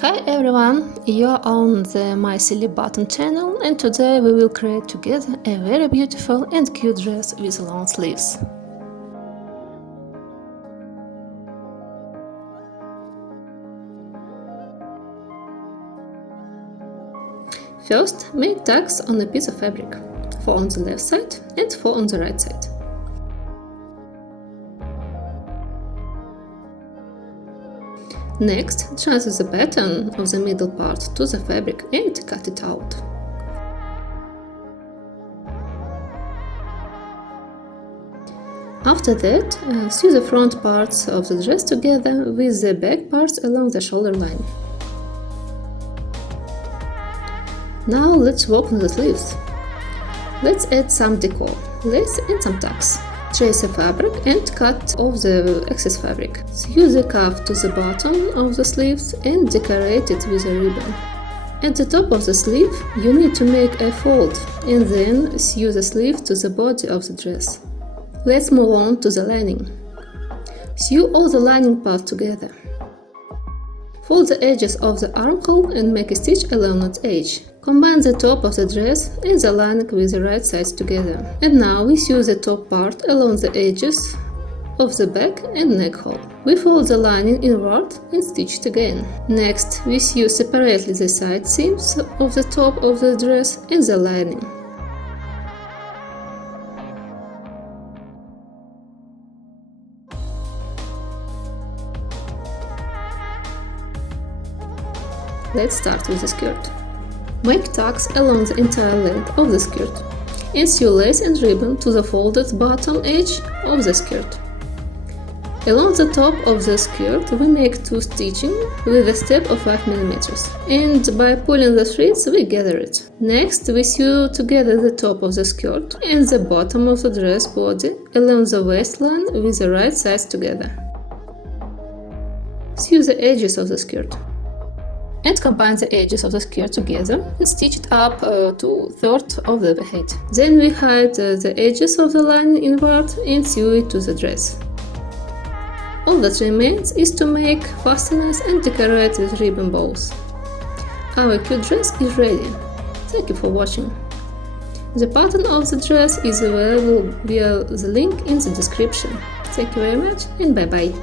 Hi everyone, you're on the My Silly Button channel, and today we will create together a very beautiful and cute dress with long sleeves. First, make tags on a piece of fabric, 4 on the left side and 4 on the right side. Next, transfer the pattern of the middle part to the fabric and cut it out. After that, sew the front parts of the dress together with the back parts along the shoulder line. Now let's work on the sleeves. Let's add some decor, lace and some tags. Trace the fabric and cut off the excess fabric. Sew the cuff to the bottom of the sleeves and decorate it with a ribbon. At the top of the sleeve, you need to make a fold and then sew the sleeve to the body of the dress. Let's move on to the lining. Sew all the lining parts together. Fold the edges of the armhole and make a stitch along its edge. Combine the top of the dress and the lining with the right sides together. And now we sew the top part along the edges of the back and neck hole. We fold the lining inward and stitch it again. Next, we sew separately the side seams of the top of the dress and the lining. Let's start with the skirt. Make tags along the entire length of the skirt and sew lace and ribbon to the folded bottom edge of the skirt. Along the top of the skirt we make 2 stitching with a step of 5 mm, and by pulling the threads we gather it. Next we sew together the top of the skirt and the bottom of the dress body along the waistline with the right sides together. Sew the edges of the skirt. And combine the edges of the skirt together and stitch it up to 1/3 of the head. Then we hide the edges of the lining inward and sew it to the dress. All that remains is to make fasteners and decorate with ribbon bows. Our cute dress is ready. Thank you for watching. The pattern of the dress is available via the link in the description. Thank you very much and bye bye.